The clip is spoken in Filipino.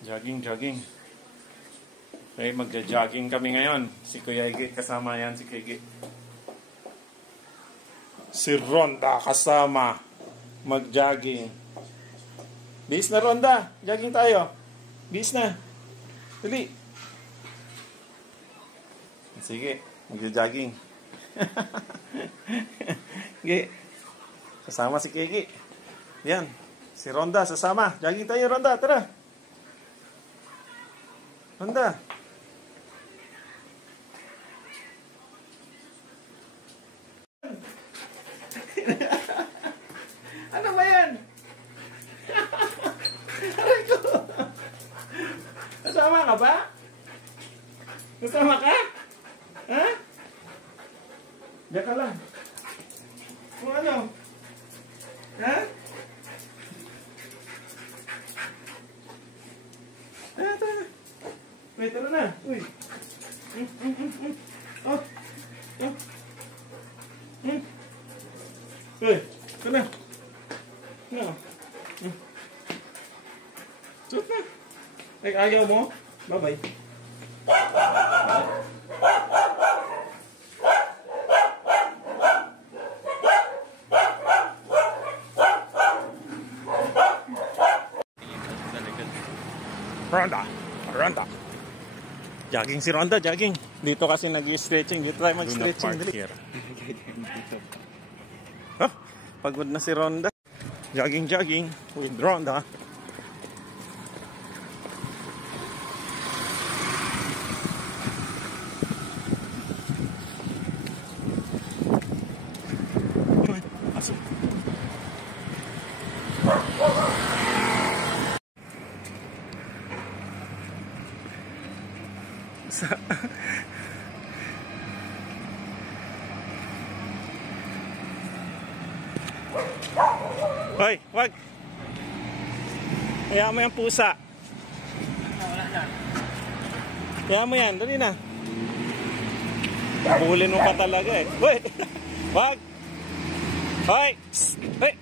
Jogging. Okay, magja-jogging kami ngayon. Si Kuya Iggy, kasama yan si Kuya Iggy. Si Ronda kasama. Mag-jogging. Bis na Ronda. Jogging tayo. Bis na. Dali. Sige, magja-jogging. Iggy. Kasama si Kuya Iggy. Yan. Si Ronda, sasama. Jogging tayo, Ronda. Tara. Ronda. Ano ba yan? Aray ko. Kasama ka ba? Kasama ka? Ha? Diyan ka lang. Kung ano? Ha? Tara. Wait, tara na. Uy. Oh. Uy, ito na. No. Suot na. Ay, ayaw mo? Bye-bye. Ronda. Jogging si Ronda, jogging. Dito kasi nag-stretching. Dito tayo mag-stretching. Dali. Oh, pagod na si Ronda. Jogging with Ronda. Aso. Hoy, wag. Kaya mo yung pusa. Wala na. Kaya mo yan, dali na. Pulin mo pa talaga eh. Hoy, wag. Hoy, hoy.